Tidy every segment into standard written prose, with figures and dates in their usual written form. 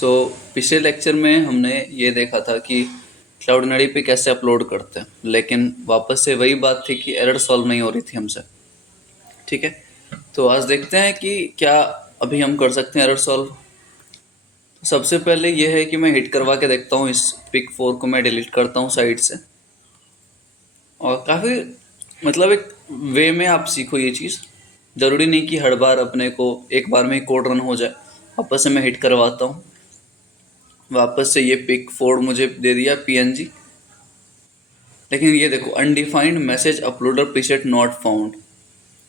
सो पिछले लेक्चर में हमने ये देखा था कि क्लाउडनरी पे कैसे अपलोड करते हैं, लेकिन वापस से वही बात थी कि एरर सॉल्व नहीं हो रही थी हमसे। ठीक है, तो आज देखते हैं कि क्या अभी हम कर सकते हैं एरर सॉल्व। तो सबसे पहले ये है कि मैं हिट करवा के देखता हूँ, इस पिक 4 को मैं डिलीट करता हूँ साइड से। और काफ़ी मतलब एक वे में आप सीखो ये चीज़। ज़रूरी नहीं कि हर बार अपने को एक बार में ही कोड रन हो जाए। वापस से मैं हिट करवाता हूँ, वापस से ये पिक 4 मुझे दे दिया पीएनजी। लेकिन ये देखो, undefined message uploader preset not found.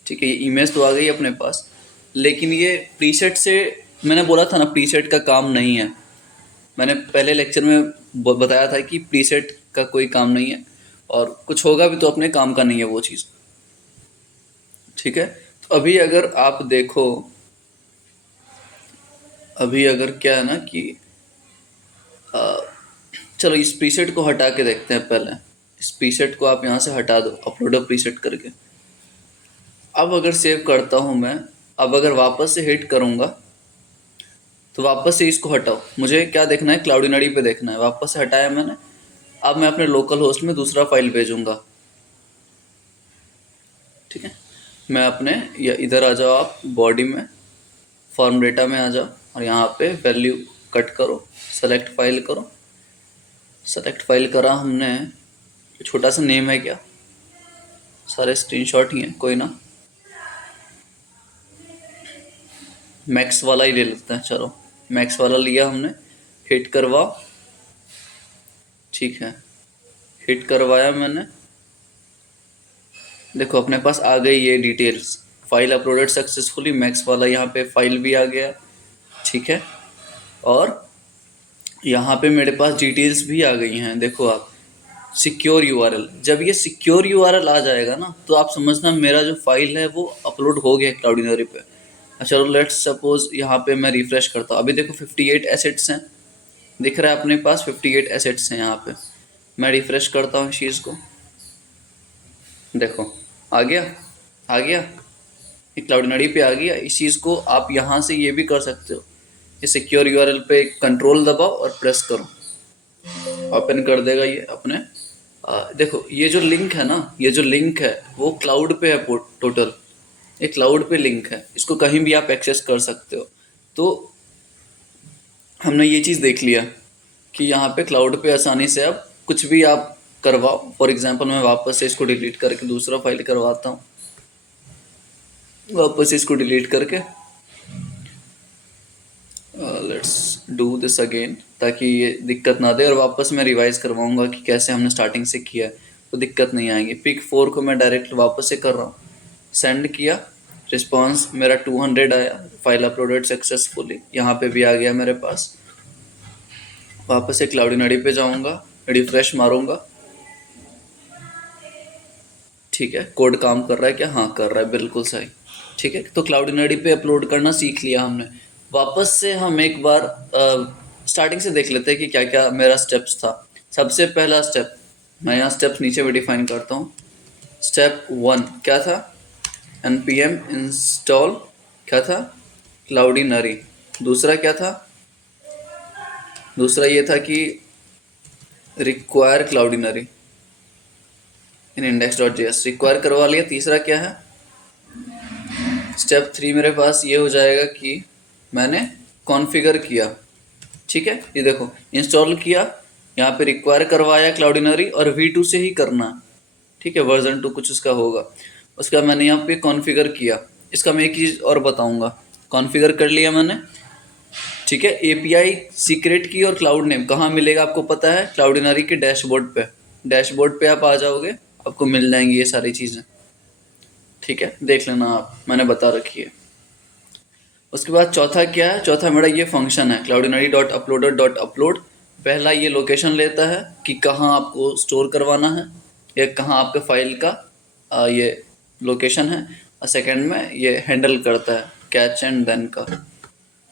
ठीक है, ये इमेज तो आ गई अपने पास, लेकिन ये प्रीसेट से, मैंने बोला था ना प्रीसेट का काम नहीं है। मैंने पहले लेक्चर में बताया था कि प्रीसेट का कोई काम नहीं है, और कुछ होगा भी तो अपने काम का नहीं है वो चीज़। ठीक है, तो अभी अगर आप देखो, अभी अगर क्या है ना कि चलो इस प्रीसेट को हटा के देखते हैं। पहले इस प्रीसेट को आप यहाँ से हटा दो अपलोडर प्रीसेट करके। अब अगर सेव करता हूँ मैं, अब अगर वापस से हिट करूँगा तो वापस से इसको हटाओ। मुझे क्या देखना है, क्लाउडीनरी पे देखना है। वापस से हटाया मैंने। अब मैं अपने लोकल होस्ट में दूसरा फाइल भेजूंगा। ठीक है, मैं अपने या इधर आ जाओ, आप बॉडी में फॉर्म डेटा में आ जाओ और यहाँ पे वैल्यू कट करो, सेलेक्ट फाइल करो। सेलेक्ट फाइल करा हमने, छोटा सा नेम है क्या, सारे स्क्रीनशॉट ही हैं, कोई ना, मैक्स वाला ही ले लेते हैं। चलो मैक्स वाला लिया हमने, हिट करवाओ। ठीक है, हिट करवाया मैंने। देखो अपने पास आ गई ये details, file uploaded successfully, max वाला यहाँ पे फाइल भी आ गया। ठीक है, और यहाँ पे मेरे पास डिटेल्स भी आ गई हैं। देखो आप, सिक्योर यूआरएल। जब ये सिक्योर यूआरएल आ जाएगा ना, तो आप समझना मेरा जो फाइल है वो अपलोड हो गया क्लाउडीनरी पे। चलो लेट्स सपोज यहाँ पे मैं रिफ्रेश करता हूँ। अभी देखो 58 एसेट्स हैं, दिख रहा है अपने पास 58 एसेट्स हैं यहाँ पे। मैं रिफ्रेश करता हूँ इस चीज़ को, देखो आ गया, आ गया, ये क्लाउडीनरी पे आ गया। इस चीज़ को आप यहाँ से ये भी कर सकते हो, ये सिक्योर यूआरएल पे कंट्रोल दबाओ और प्रेस करो, ओपन कर देगा ये अपने। देखो ये जो लिंक है ना, ये जो लिंक है वो क्लाउड पे है टोटल। ये क्लाउड पे लिंक है, इसको कहीं भी आप एक्सेस कर सकते हो। तो हमने ये चीज़ देख लिया कि यहाँ पे क्लाउड पे आसानी से अब कुछ भी आप करवाओ। फॉर एग्जांपल मैं वापस से इसको डिलीट करके दूसरा फाइल करवाता हूँ, वापस इसको डिलीट करके लेट्स डू दिस अगेन, ताकि ये दिक्कत ना दे। और वापस मैं रिवाइज करवाऊंगा कि कैसे हमने स्टार्टिंग से किया है, तो दिक्कत नहीं आएगी। पिक 4 को मैं डायरेक्ट वापस से कर रहा हूँ, सेंड किया, रिस्पॉन्स मेरा 200 आया, फाइल अपलोडेड सक्सेसफुली, यहाँ पे भी आ गया मेरे पास। वापस से क्लाउडीनरी पे जाऊँगा, रिफ्रेश मारूंगा। ठीक है, कोड काम कर रहा है क्या, हाँ कर रहा है, बिल्कुल सही। ठीक है, तो क्लाउडीनरी पे अपलोड करना सीख लिया हमने। वापस से हम एक बार स्टार्टिंग से देख लेते हैं कि क्या क्या मेरा स्टेप्स था। सबसे पहला स्टेप, मैं यहाँ स्टेप्स नीचे में डिफाइन करता हूँ। स्टेप 1 क्या था, npm इंस्टॉल क्या था, क्लाउडीनरी। दूसरा क्या था, दूसरा ये था कि रिक्वायर क्लाउडीनरी इन index.js, रिक्वायर करवा लिया। तीसरा क्या है, स्टेप 3 मेरे पास ये हो जाएगा कि मैंने कॉन्फ़िगर किया। ठीक है, ये देखो इंस्टॉल किया, यहाँ पे रिक्वायर करवाया क्लाउडीनरी, और v2 से ही करना। ठीक है, वर्जन 2 कुछ उसका होगा। उसका मैंने यहाँ पे कॉन्फ़िगर किया। इसका मैं एक चीज़ और बताऊँगा, कॉन्फ़िगर कर लिया मैंने। ठीक है, एपीआई सीक्रेट की और क्लाउड नेम कहाँ मिलेगा आपको पता है, क्लाउडीनरी के डैशबोर्ड पे। डैशबोर्ड पे आप आ जाओगे, आपको मिल जाएंगी ये सारी चीज़ें। ठीक है, देख लेना आप, मैंने बता रखी है। उसके बाद चौथा क्या है, चौथा मेरा ये फंक्शन है क्लाउडीनरी डॉट अपलोडर डॉट अपलोड। पहला ये लोकेशन लेता है कि कहाँ आपको स्टोर करवाना है, या कहाँ आपके फाइल का ये लोकेशन है। और सेकंड में ये हैंडल करता है कैच एंड देन का।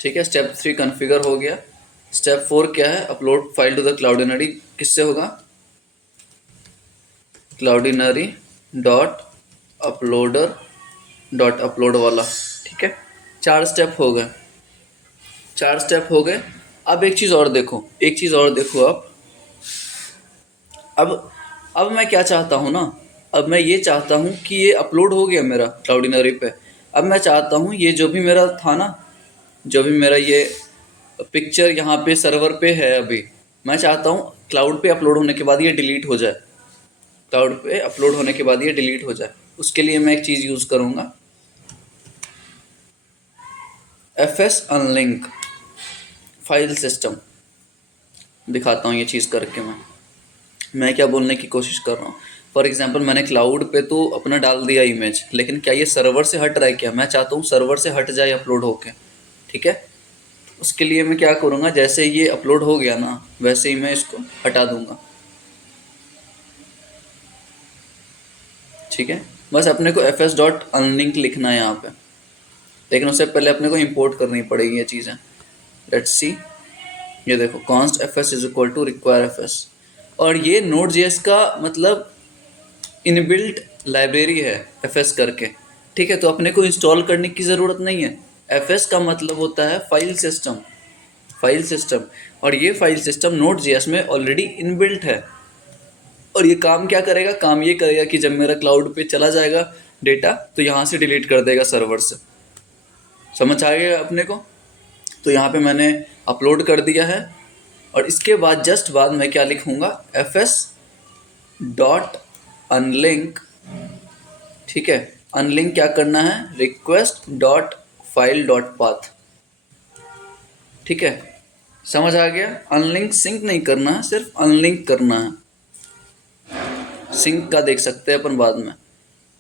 ठीक है, स्टेप 3 कॉन्फ़िगर हो गया। स्टेप 4 क्या है, अपलोड फाइल टू द क्लाउडीनरी। किससे होगा, क्लाउडीनरी डॉट अपलोडर डॉट अपलोड वाला। ठीक है, 4 स्टेप हो गए, 4 स्टेप हो गए। अब एक चीज़ और देखो, एक चीज़ और देखो आप। अब अब मैं क्या चाहता हूँ ना, अब मैं ये चाहता हूँ कि ये अपलोड हो गया मेरा क्लाउडिनरी पे। अब मैं चाहता हूँ ये जो भी मेरा था ना, जो भी मेरा ये पिक्चर यहाँ पे सर्वर पे है अभी, मैं चाहता हूँ क्लाउड पे अपलोड होने के बाद ये डिलीट हो जाए। क्लाउड पे अपलोड होने के बाद ये डिलीट हो जाए। उसके लिए मैं एक चीज़ यूज़ करूँगा, FS अनलिंक फाइल सिस्टम। दिखाता हूँ ये चीज़ करके मैं क्या बोलने की कोशिश कर रहा हूँ। फॉर एग्जांपल मैंने क्लाउड पे तो अपना डाल दिया इमेज, लेकिन क्या ये सर्वर से हट रहा है? क्या मैं चाहता हूँ सर्वर से हट जाए अपलोड होके, ठीक है। उसके लिए मैं क्या करूँगा, जैसे ये अपलोड हो गया ना, वैसे ही मैं इसको हटा दूंगा, ठीक है। बस अपने को fs.unlink लिखना है यहाँ पे, लेकिन उससे पहले अपने को इंपोर्ट करनी पड़ेगी ये चीज़ें। लेट्स सी, ये देखो const fs is equal to require fs, और ये Node.js का मतलब इनबिल्ट लाइब्रेरी है fs करके, ठीक है। तो अपने को इंस्टॉल करने की ज़रूरत नहीं है। fs का मतलब होता है फाइल सिस्टम, फाइल सिस्टम। और ये फाइल सिस्टम Node.js में ऑलरेडी इनबिल्ट है। और ये काम क्या करेगा? काम ये करेगा कि जब मेरा क्लाउड पे चला जाएगा डेटा, तो यहाँ से डिलीट कर देगा सर्वर से। समझ आ गया अपने को? तो यहाँ पे मैंने अपलोड कर दिया है, और इसके बाद जस्ट बाद मैं क्या लिखूँगा, fs.unlink, ठीक है। अनलिंक क्या करना है, request.file.path, ठीक है। समझ आ गया? अनलिंक सिंक नहीं करना है, सिर्फ अनलिंक करना है। सिंक का देख सकते हैं अपन बाद में।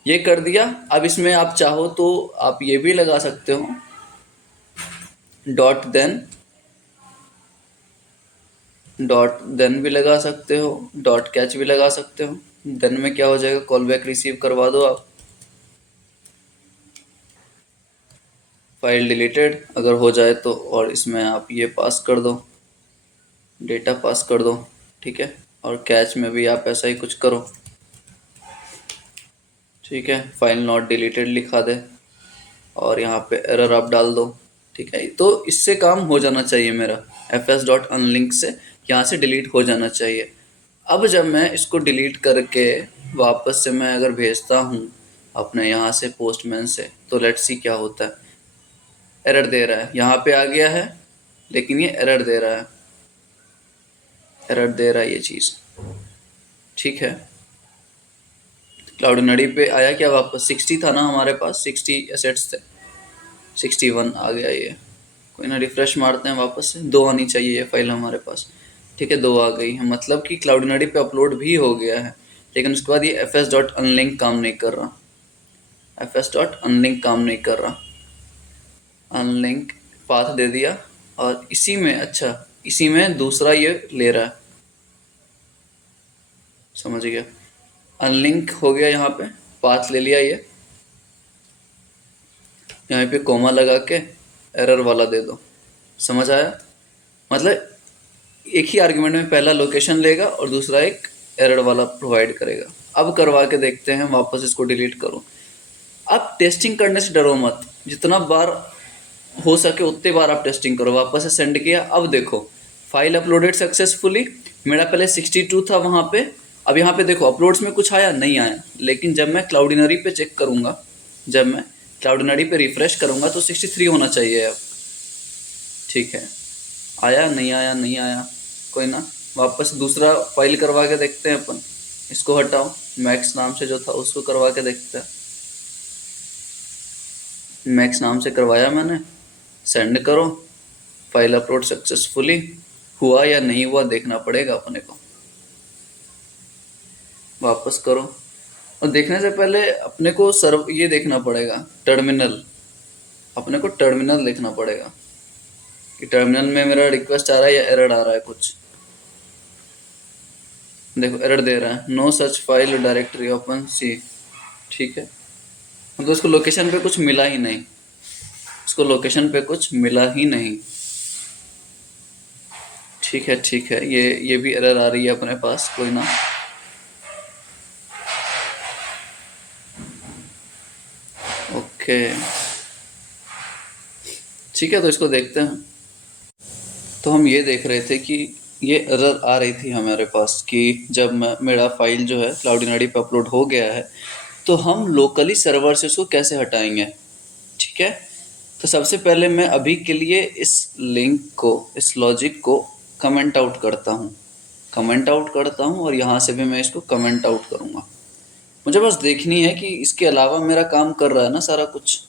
ये कर दिया। अब इसमें आप चाहो तो आप ये भी लगा सकते हो, डॉट देन भी लगा सकते हो, डॉट कैच भी लगा सकते हो। देन में क्या हो जाएगा, कॉल बैक रिसीव करवा दो आप। फाइल डिलीटेड अगर हो जाए तो, और इसमें आप ये पास कर दो, डेटा पास कर दो, ठीक है। और कैच में भी आप ऐसा ही कुछ करो, ठीक है। फाइल नॉट डिलीटेड लिखा दे, और यहाँ पे एरर आप डाल दो, ठीक है। तो इससे काम हो जाना चाहिए मेरा, fs.unlink से यहाँ से डिलीट हो जाना चाहिए। अब जब मैं इसको डिलीट करके वापस से मैं अगर भेजता हूँ अपने यहाँ से पोस्टमैन से, तो लेट्स सी क्या होता है। एरर दे रहा है, यहाँ पे आ गया है, लेकिन ये एरर दे रहा है, एरर दे रहा है ये चीज़, ठीक है। क्लाउडनरी पे आया क्या वापस, 60 था ना हमारे पास, 60 एसेट्स थे, 61 आ गया ये। कोई ना, रिफ्रेश मारते हैं वापस से, 2 आनी चाहिए ये फाइल हमारे पास, ठीक है। 2 आ गई है, मतलब कि क्लाउडनरी पे अपलोड भी हो गया है। लेकिन उसके बाद ये fs.unlink काम नहीं कर रहा, fs.unlink काम नहीं कर रहा। अनलिंक पाथ दे दिया, और इसी में, अच्छा इसी में दूसरा ये ले रहा है, समझ गया। अनलिंक हो गया, यहाँ पे पाथ ले लिया ये, यहाँ पे कोमा लगा के एरर वाला दे दो। समझ आया? मतलब एक ही आर्गुमेंट में पहला लोकेशन लेगा और दूसरा एक एरर वाला प्रोवाइड करेगा। अब करवा के देखते हैं, वापस इसको डिलीट करो। आप टेस्टिंग करने से डरो मत, जितना बार हो सके उतने बार आप टेस्टिंग करो। वापस से सेंड किया, अब देखो फाइल अपलोडेड सक्सेसफुली। मेरा पहले 62 था वहाँ पे, अब यहाँ पे देखो अपलोड्स में कुछ आया नहीं आया। लेकिन जब मैं क्लाउडिनरी पे चेक करूँगा, जब मैं क्लाउडिनरी पे रिफ्रेश करूँगा तो 63 होना चाहिए अब, ठीक है। आया नहीं आया, नहीं आया, कोई ना, वापस दूसरा फाइल करवा के देखते हैं अपन। इसको हटाओ, मैक्स नाम से जो था उसको करवा के देखते हैं। मैक्स नाम से करवाया मैंने, सेंड करो, फाइल अपलोड सक्सेसफुली। हुआ या नहीं हुआ देखना पड़ेगा अपने को। वापस करो, और देखने से पहले अपने को सर्व ये देखना पड़ेगा, टर्मिनल। अपने को टर्मिनल देखना पड़ेगा कि टर्मिनल में मेरा रिक्वेस्ट आ रहा है या एरर आ रहा है कुछ। देखो एरर दे रहा है, no such file directory open C, ठीक है। मतलब उसको लोकेशन पे कुछ मिला ही नहीं, उसको लोकेशन पे कुछ मिला ही नहीं, ठीक है, ठीक है। ये भी एरर आ रही है अपने पास, कोई ना। ओके, ठीक है, तो इसको देखते हैं। तो हम ये देख रहे थे कि ये एरर आ रही थी हमारे पास कि जब मेरा फाइल जो है क्लाउडिनरी पे अपलोड हो गया है तो हम लोकली सर्वर से उसको कैसे हटाएंगे। ठीक है, तो सबसे पहले मैं अभी के लिए इस लिंक को, इस लॉजिक को कमेंट आउट करता हूँ, और यहाँ से भी मैं इसको कमेंट आउट करूँगा। मुझे बस देखनी है कि इसके अलावा मेरा काम कर रहा है ना सारा कुछ।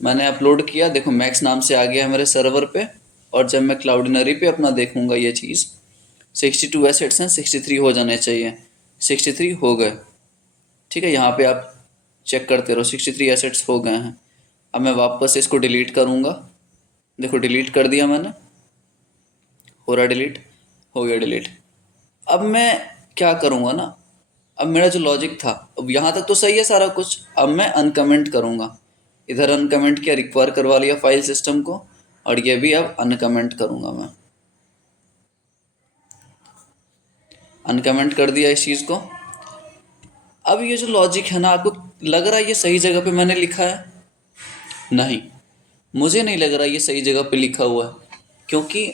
मैंने अपलोड किया, देखो मैक्स नाम से आ गया है मेरे सर्वर पे, और जब मैं क्लाउडिनरी पे अपना देखूंगा ये चीज़ 62 एसेट्स हैं, 63 हो जाने चाहिए, 63 हो गए। ठीक है, यहाँ पे आप चेक करते रहो, 63 एसेट्स हो गए हैं। अब मैं वापस इसको डिलीट करूँगा, देखो डिलीट कर दिया मैंने, हो रहा डिलीट, हो गया डिलीट। अब मैं क्या करूँगा ना, अब मेरा जो लॉजिक था, अब यहाँ तक तो सही है सारा कुछ, अब मैं अनकमेंट करूँगा। इधर अनकमेंट किया, रिक्वायर करवा लिया फाइल सिस्टम को, और ये भी अब अनकमेंट करूँगा मैं, अनकमेंट कर दिया इस चीज़ को। अब ये जो लॉजिक है ना, आपको लग रहा है ये सही जगह पे मैंने लिखा है? नहीं, मुझे नहीं लग रहा ये सही जगह पे लिखा हुआ है, क्योंकि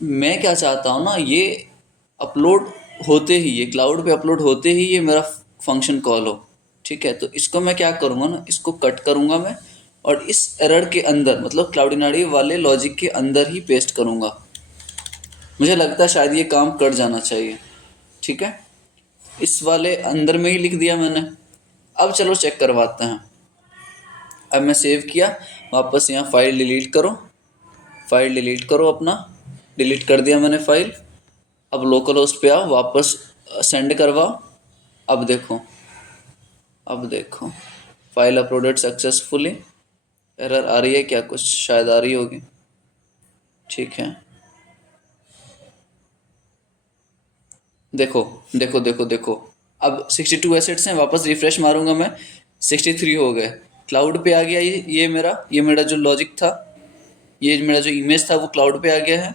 मैं क्या चाहता हूँ ना, ये अपलोड होते ही, ये क्लाउड पे अपलोड होते ही ये मेरा फंक्शन कॉल हो। ठीक है, तो इसको मैं क्या करूँगा ना, इसको कट करूँगा मैं, और इस एरर के अंदर, मतलब क्लाउडिनरी वाले लॉजिक के अंदर ही पेस्ट करूँगा। मुझे लगता है शायद ये काम कर जाना चाहिए। ठीक है, इस वाले अंदर में ही लिख दिया मैंने। अब चलो चेक करवाते हैं। अब मैं सेव किया, वापस यहाँ फाइल डिलीट करो, फाइल डिलीट करो अपना, डिलीट कर दिया मैंने फाइल। अब लोकल होस्ट पे आओ, वापस सेंड करवाओ। अब देखो, अब देखो फाइल अपलोडेड सक्सेसफुली। एरर आ रही है क्या, कुछ शायद आ रही होगी। ठीक है, देखो देखो देखो देखो, अब 62 एसेट्स हैं, वापस रिफ्रेश मारूंगा मैं, 63 हो गए, क्लाउड पे आ गया। ये मेरा जो लॉजिक था, ये मेरा जो इमेज था वो क्लाउड पे आ गया है।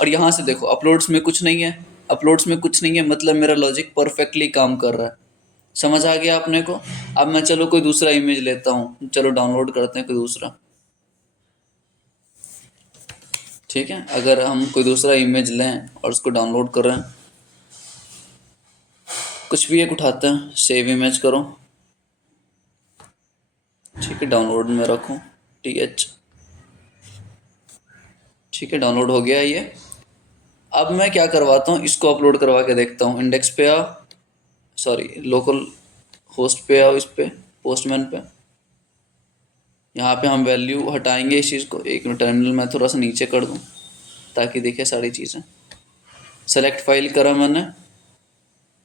और यहाँ से देखो अपलोड्स में कुछ नहीं है, अपलोड्स में कुछ नहीं है, मतलब मेरा लॉजिक परफेक्टली काम कर रहा है। समझ आ गया आपने को? अब मैं चलो कोई दूसरा इमेज लेता हूँ, चलो डाउनलोड करते हैं कोई दूसरा। ठीक है, अगर हम कोई दूसरा इमेज लें और उसको डाउनलोड कर रहे हैं, कुछ भी एक उठाते हैं, सेव इमेज करो। ठीक है, डाउनलोड में रखो, TH। ठीक है, डाउनलोड हो गया है ये। अब मैं क्या करवाता हूँ, इसको अपलोड करवा के देखता हूँ। इंडेक्स पे आओ, सॉरी लोकल होस्ट पे आओ, इस पे पोस्टमैन पे। यहाँ पे हम वैल्यू हटाएंगे इस चीज़ को। एक मिनट, टर्मिनल में थोड़ा सा नीचे कर दूँ ताकि दिखे सारी चीज़ें। सेलेक्ट फाइल करा मैंने,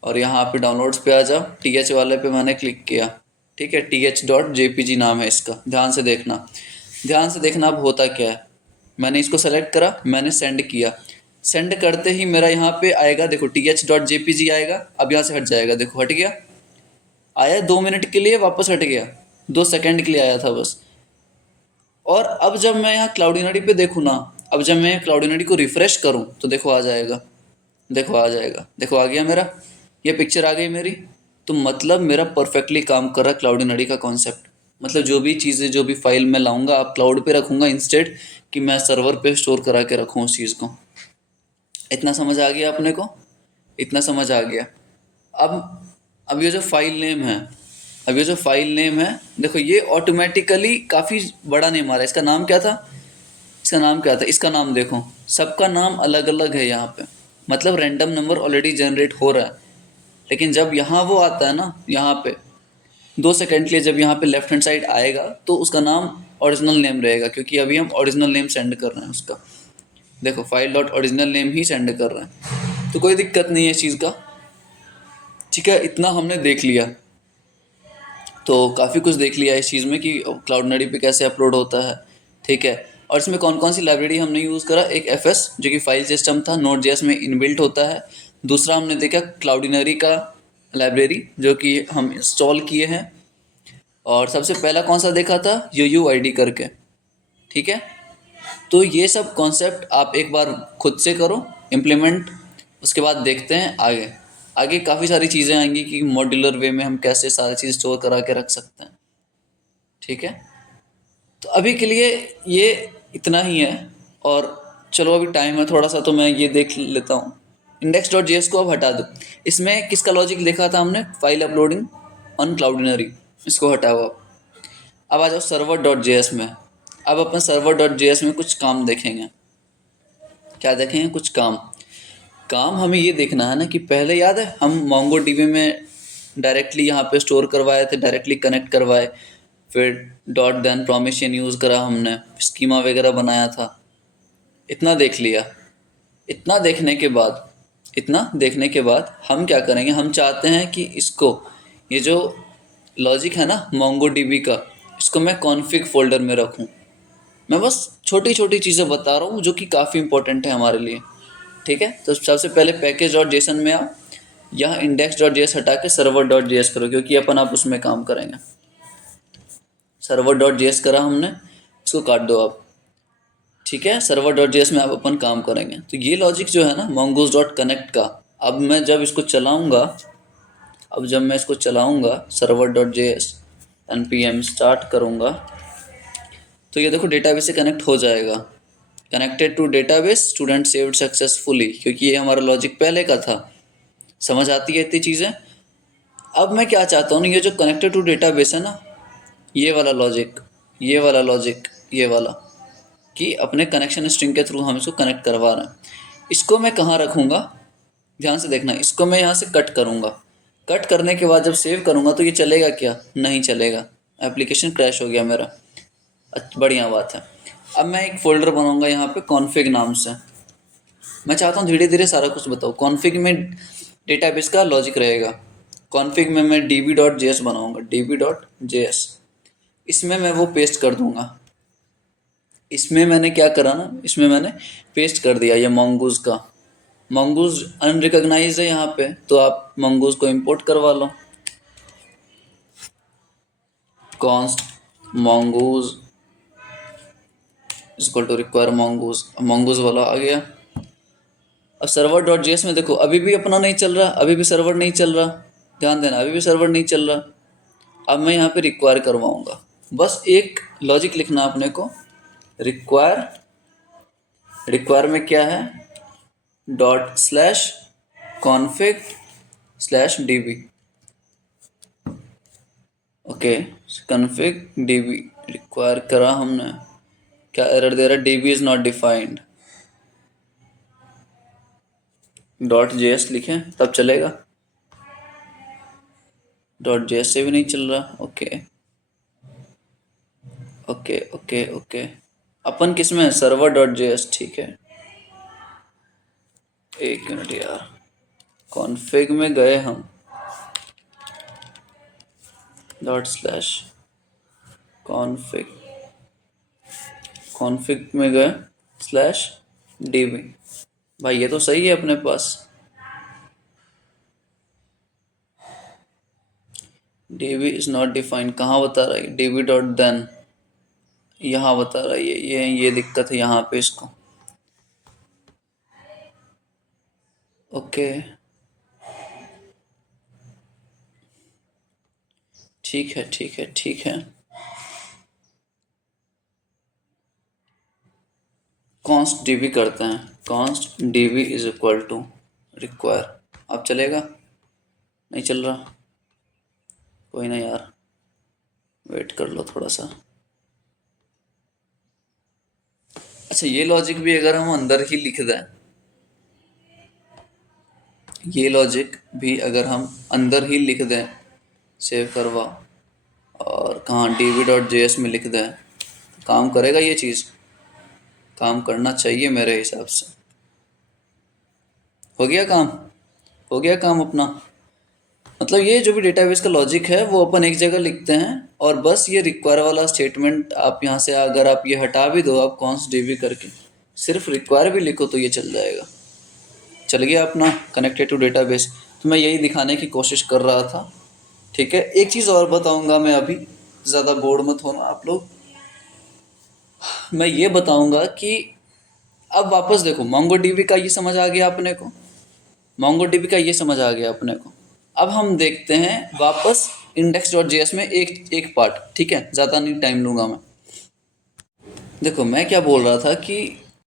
और यहाँ पे डाउनलोड्स पे आ जाओ, TH वाले पे मैंने क्लिक किया। ठीक है, TH.jpg नाम है इसका, ध्यान से देखना, ध्यान से देखना। अब होता क्या है, मैंने इसको सेलेक्ट करा, मैंने सेंड किया, सेंड करते ही मेरा यहाँ पे आएगा, देखो TH.jpg आएगा। अब यहाँ से हट जाएगा, देखो हट गया, आया 2 मिनट के लिए, वापस हट गया, 2 सेकंड के लिए आया था बस। और अब जब मैं यहाँ क्लाउडिनरी पे देखूँ ना, अब जब मैं क्लाउडिनरी को रिफ्रेश करूँ तो देखो आ जाएगा, देखो आ जाएगा, देखो आ गया मेरा, ये पिक्चर आ गई मेरी। तो मतलब मेरा परफेक्टली काम कर रहा है क्लाउडिनरी का कॉन्सेप्ट। मतलब जो भी चीज़ें, जो भी फाइल मैं लाऊंगा, आप क्लाउड पे रखूंगा इंस्टेड कि मैं सर्वर पे स्टोर करा के रखूँ उस चीज़ को। इतना समझ आ गया अपने को? इतना समझ आ गया। अब अब ये जो फाइल नेम है, अब ये जो फाइल नेम है, देखो ये ऑटोमेटिकली काफ़ी बड़ा नेम आ रहा है। इसका नाम क्या था, इसका नाम क्या था, इसका नाम देखो, सबका नाम अलग अलग है यहाँ पे। मतलब रैंडम नंबर ऑलरेडी जनरेट हो रहा है। लेकिन जब यहाँ वो आता है ना, यहाँ पे 2 सेकंड के लिए जब यहाँ पे लेफ्ट हैंड साइड आएगा तो उसका नाम ओरिजिनल नेम रहेगा, क्योंकि अभी हम ओरिजिनल नेम सेंड कर रहे हैं उसका। देखो फाइल डॉट ओरिजिनल नेम ही सेंड कर रहे हैं, तो कोई दिक्कत नहीं है इस चीज़ का। ठीक है, इतना हमने देख लिया, तो काफ़ी कुछ देख लिया इस चीज़ में कि क्लाउडनरी पे कैसे अपलोड होता है। ठीक है, और इसमें कौन कौन सी लाइब्रेरी हमने यूज़ करा, एक FS जो कि फाइल सिस्टम था, Node.js में इनबिल्ट होता है। दूसरा हमने देखा क्लाउडिनरी का लाइब्रेरी जो कि हम इंस्टॉल किए हैं। और सबसे पहला कौन सा देखा था, UUID करके। ठीक है, तो ये सब कॉन्सेप्ट आप एक बार खुद से करो इम्प्लीमेंट, उसके बाद देखते हैं आगे। आगे काफ़ी सारी चीज़ें आएंगी कि मॉड्यूलर वे में हम कैसे सारी चीज़ स्टोर करा के रख सकते हैं। ठीक है, तो अभी के लिए ये इतना ही है। और चलो अभी टाइम है थोड़ा सा, तो मैं ये देख लेता हूँ। इंडेक्स डॉट जेएस को अब हटा दो। इसमें किसका लॉजिक देखा था हमने? फाइल अपलोडिंग ऑन क्लाउडनरी, इसको हटाओ आप। अब आ जाओ सर्वर डॉट जेएस में। अब अपन सर्वर डॉट जेएस में कुछ काम देखेंगे। क्या देखेंगे? कुछ काम। काम हमें ये देखना है ना कि पहले याद है हम मोंगो डीबी में डायरेक्टली यहाँ पे स्टोर करवाए थे, डायरेक्टली कनेक्ट करवाए, फिर डॉट देन प्रॉमिशन यूज़ करा हमने, स्कीमा वगैरह बनाया था। इतना देख लिया। इतना देखने के बाद हम क्या करेंगे? हम चाहते हैं कि इसको, ये जो लॉजिक है ना मोंगो डीबी का, इसको मैं कॉन्फ़िग फोल्डर में रखूं। मैं बस छोटी छोटी चीज़ें बता रहा हूँ जो कि काफ़ी इंपॉर्टेंट है हमारे लिए। ठीक है, तो सबसे पहले पैकेज डॉट जेसन में आओ, यहाँ इंडेक्स डॉट जेएस हटा के सर्वर डॉट जेएस करो, क्योंकि अपन आप उसमें काम करेंगे। सर्वर डॉट जेएस करा हमने, इसको काट दो आप। ठीक है, सर्वर डॉट जेएस में आप अपन काम करेंगे। तो ये लॉजिक जो है ना mongoose डॉट कनेक्ट का, अब मैं जब इसको चलाऊंगा, server dot JS npm start करूंगा, तो ये देखो डेटाबेस से कनेक्ट हो जाएगा। Connected to database, student saved successfully, क्योंकि ये हमारा लॉजिक पहले का था। समझ आती है इतनी चीज़ें? अब मैं क्या चाहता हूँ ना, ये जो कनेक्टेड टू डेटाबेस है ना, ये वाला लॉजिक, ये वाला, कि अपने कनेक्शन स्ट्रिंग के थ्रू हम इसको कनेक्ट करवा रहे हैं, इसको मैं कहाँ रखूँगा? ध्यान से देखना, इसको मैं यहाँ से कट करूँगा। कट करने के बाद जब सेव करूँगा तो ये चलेगा क्या? नहीं चलेगा, एप्लीकेशन क्रैश हो गया मेरा। बढ़िया बात है। अब मैं एक फ़ोल्डर बनाऊँगा यहाँ पे कॉन्फ़िग नाम से। मैं चाहता हूँ धीरे धीरे सारा कुछ बताओ। कॉन्फ़िग में डेटाबेस का लॉजिक रहेगा। कॉन्फ़िग में मैं db डॉट जेएस बनाऊँगा, db डॉट जेएस। इसमें मैं वो पेस्ट कर दूँगा। इसमें मैंने क्या करा ना, इसमें मैंने पेस्ट कर दिया ये mongoose का। mongoose अनरिकॉग्नाइज्ड है यहाँ पे, तो आप mongoose को इंपोर्ट करवा लो। const mongoose equal to require mongoose वाला आ गया। अब सर्वर डॉट जेएस में देखो, अभी भी अपना नहीं चल रहा, अभी भी सर्वर नहीं चल रहा। ध्यान देना, अभी भी सर्वर नहीं चल रहा। अब मैं यहाँ पे रिक्वायर करवाऊँगा। बस एक लॉजिक लिखना अपने को, रिक्वायर में क्या है? Dot slash config slash db। Okay, config db require करा हमने। क्या एरर दे रहा है? db is not defined. Dot JS लिखें तब चलेगा, डॉट जेएस से भी नहीं चल रहा। ओके ओके ओके ओके, अपन किस में है? Server dot JS. ठीक है, एक मिनट यार, कॉन्फ़िग में गए हम, डॉट स्लैश कॉन्फ़िग, कॉन्फ़िग में गए स्लैश db। भाई ये तो सही है अपने पास। db इज नॉट डिफाइंड कहाँ बता रहा है? db डॉट देन यहाँ बता रहा है। ये दिक्कत है यहाँ पे इसको। ओके ठीक है ठीक है ठीक है। कॉन्स्ट db करते हैं, const db is equal to require. अब चलेगा? नहीं चल रहा, कोई ना यार, वेट कर लो थोड़ा सा। अच्छा, ये लॉजिक भी अगर हम अंदर ही लिख दें, ये लॉजिक भी अगर हम अंदर ही लिख दें, सेव करवा और कहाँ db डॉट जेएस में लिख दें, तो काम करेगा ये चीज़? काम करना चाहिए मेरे हिसाब से। हो गया काम, हो गया काम अपना। मतलब ये जो भी डेटाबेस का लॉजिक है वो अपन एक जगह लिखते हैं, और बस ये रिक्वायर वाला स्टेटमेंट आप यहाँ से अगर आप ये हटा भी दो, आप कॉन्स्ट db करके सिर्फ रिक्वायर भी लिखो तो ये चल जाएगा। चल गया अपना कनेक्टेड टू डेटाबेस। तो मैं यही दिखाने की कोशिश कर रहा था। ठीक है, एक चीज़ और बताऊंगा मैं अभी, ज़्यादा बोर्ड मत होना आप लोग। मैं ये बताऊंगा कि अब वापस देखो, MongoDB का ये समझ आ गया अपने को, MongoDB का ये समझ आ गया अपने को। अब हम देखते हैं वापस इंडेक्स डॉट जेएस में एक एक पार्ट। ठीक है, ज़्यादा नहीं टाइम लूँगा मैं। देखो मैं क्या बोल रहा था कि